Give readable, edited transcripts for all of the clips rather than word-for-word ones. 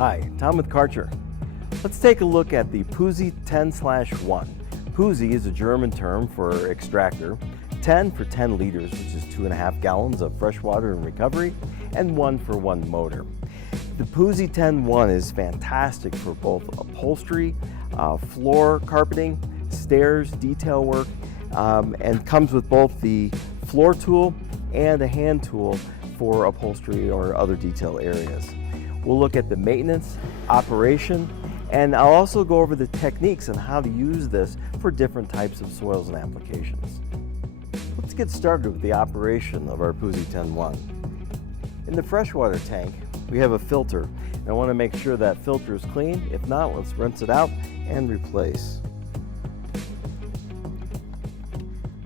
Hi, Tom with Kärcher. Let's take a look at the Puzzi 10/1. Puzzi is a German term for extractor, 10 for 10 liters, which is 2.5 gallons of fresh water and recovery, and 1 for 1 motor. The Puzzi 10/1 is fantastic for both upholstery, floor carpeting, stairs, detail work, and comes with both the floor tool and a hand tool for upholstery or other detail areas. We'll look at the maintenance, operation, and I'll also go over the techniques on how to use this for different types of soils and applications. Let's get started with the operation of our Puzzi 10/1. In the freshwater tank, we have a filter, and I want to make sure that filter is clean. If not, let's rinse it out and replace.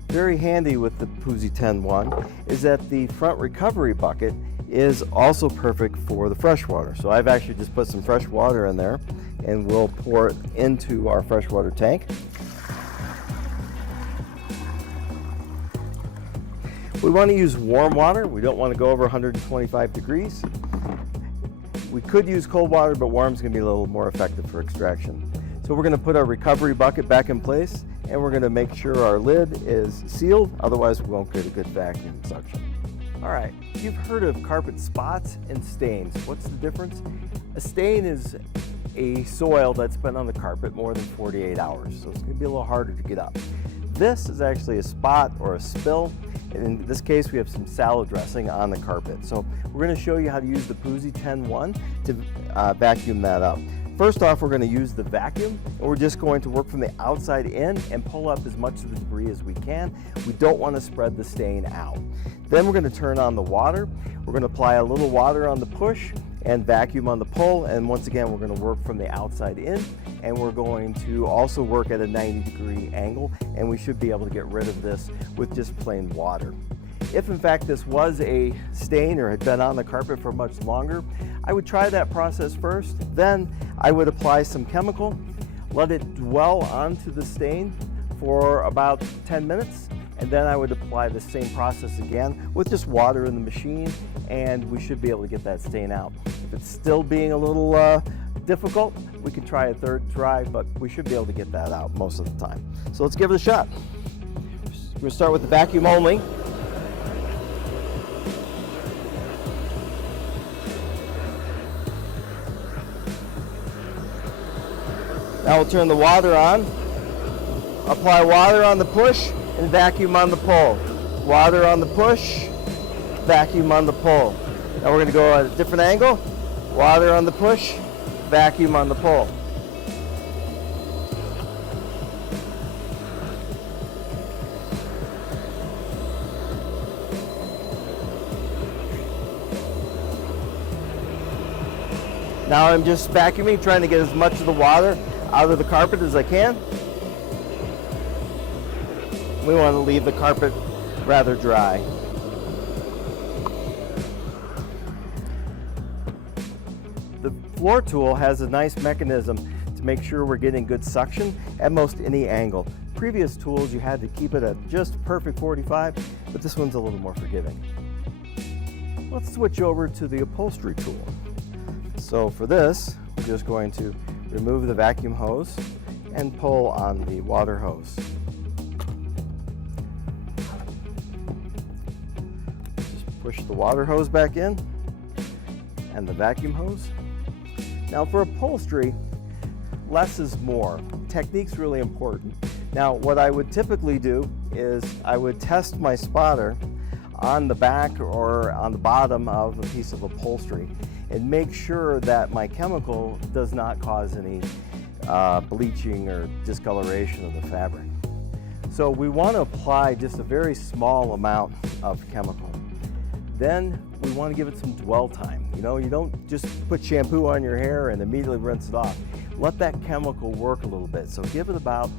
Very handy with the Puzzi 10/1 is that the front recovery bucket is also perfect for the freshwater. So I've actually just put some fresh water in there, and we'll pour it into our freshwater tank. We want to use warm water. We don't want to go over 125 degrees. We could use cold water, but warm is going to be a little more effective for extraction. So we're going to put our recovery bucket back in place, and we're going to make sure our lid is sealed, otherwise we won't get a good vacuum suction. All right, you've heard of carpet spots and stains. What's the difference? A stain is a soil that's been on the carpet more than 48 hours, so it's going to be a little harder to get up. This is actually a spot or a spill, and in this case we have some salad dressing on the carpet. So we're going to show you how to use the Puzzi 10/1 to vacuum that up. First off, we're going to use the vacuum, and we're just going to work from the outside in and pull up as much of the debris as we can. We don't want to spread the stain out. Then we're going to turn on the water. We're going to apply a little water on the push and vacuum on the pull, and once again we're going to work from the outside in, and we're going to also work at a 90-degree angle, and we should be able to get rid of this with just plain water. If in fact this was a stain or had been on the carpet for much longer, I would try that process first. Then I would apply some chemical, let it dwell onto the stain for about 10 minutes, and then I would apply the same process again with just water in the machine, and we should be able to get that stain out. If it's still being a little difficult, we can try a third try, but we should be able to get that out most of the time. So let's give it a shot. We're going to start with the vacuum only. Now we'll turn the water on, apply water on the push, and vacuum on the pull. Water on the push, vacuum on the pull. Now we're going to go at a different angle. Water on the push, vacuum on the pull. Now I'm just vacuuming, trying to get as much of the water out of the carpet as I can. We want to leave the carpet rather dry. The floor tool has a nice mechanism to make sure we're getting good suction at most any angle. Previous tools you had to keep it at just perfect 45, but this one's a little more forgiving. Let's switch over to the upholstery tool. So for this, we're just going to remove the vacuum hose and pull on the water hose. Just push the water hose back in and the vacuum hose. Now for upholstery, less is more. Technique's really important. Now what I would typically do is I would test my spotter on the back or on the bottom of a piece of upholstery and make sure that my chemical does not cause any bleaching or discoloration of the fabric. So we want to apply just a very small amount of chemical. Then we want to give it some dwell time. You know, you don't just put shampoo on your hair and immediately rinse it off. Let that chemical work a little bit. So give it about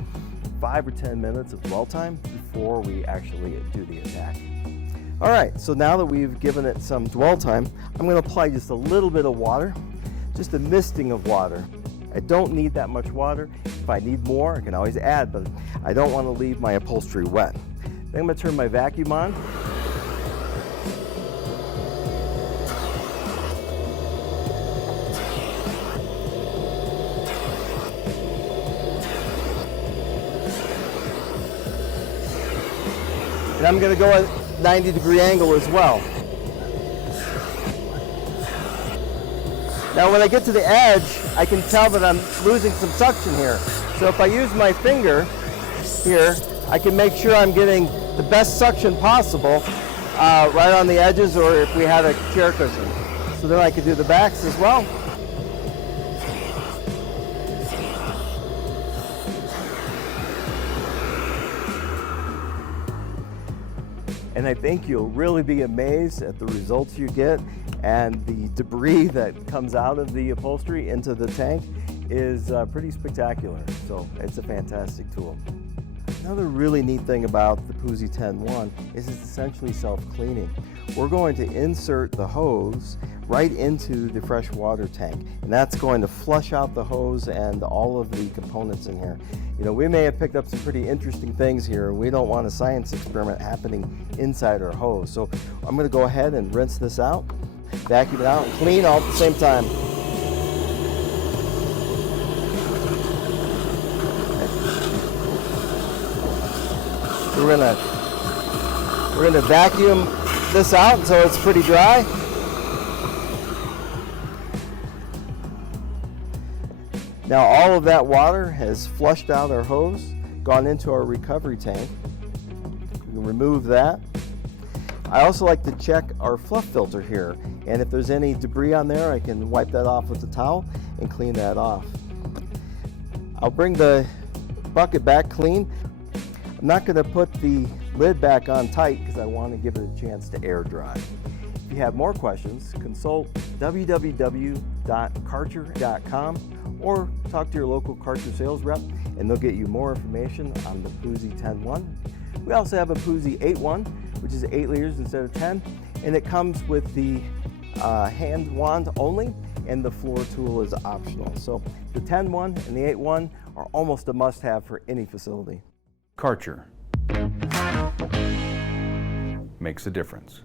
5 or 10 minutes of dwell time before we actually do the attack. All right, so now that we've given it some dwell time, I'm going to apply just a little bit of water, just a misting of water. I don't need that much water. If I need more, I can always add, but I don't want to leave my upholstery wet. Then I'm going to turn my vacuum on. And I'm going to go at 90-degree angle as well. Now when I get to the edge, I can tell that I'm losing some suction here. So if I use my finger here, I can make sure I'm getting the best suction possible right on the edges, or if we had a chair cushion. So then I could do the backs as well. And I think you'll really be amazed at the results you get, and the debris that comes out of the upholstery into the tank is pretty spectacular. So it's a fantastic tool. Another really neat thing about the Puzzi 10-1 is it's essentially self-cleaning. We're going to insert the hose right into the fresh water tank, and that's going to flush out the hose and all of the components in here. You know, we may have picked up some pretty interesting things here. We don't want a science experiment happening inside our hose. So I'm going to go ahead and rinse this out, vacuum it out, and clean all at the same time. So we're gonna vacuum this out so it's pretty dry. Now all of that water has flushed out our hose, gone into our recovery tank. We can remove that. I also like to check our fluff filter here, and if there's any debris on there, I can wipe that off with a towel and clean that off. I'll bring the bucket back clean. I'm not going to put the lid back on tight because I want to give it a chance to air dry. If you have more questions, consult www.kärcher.com or talk to your local Kärcher sales rep, and they'll get you more information on the Puzzi 10-1. We also have a Puzzi 8-1, which is 8 liters instead of 10, and it comes with the hand wand only, and the floor tool is optional. So the 10-1 and the 8-1 are almost a must-have for any facility. Kärcher makes a difference.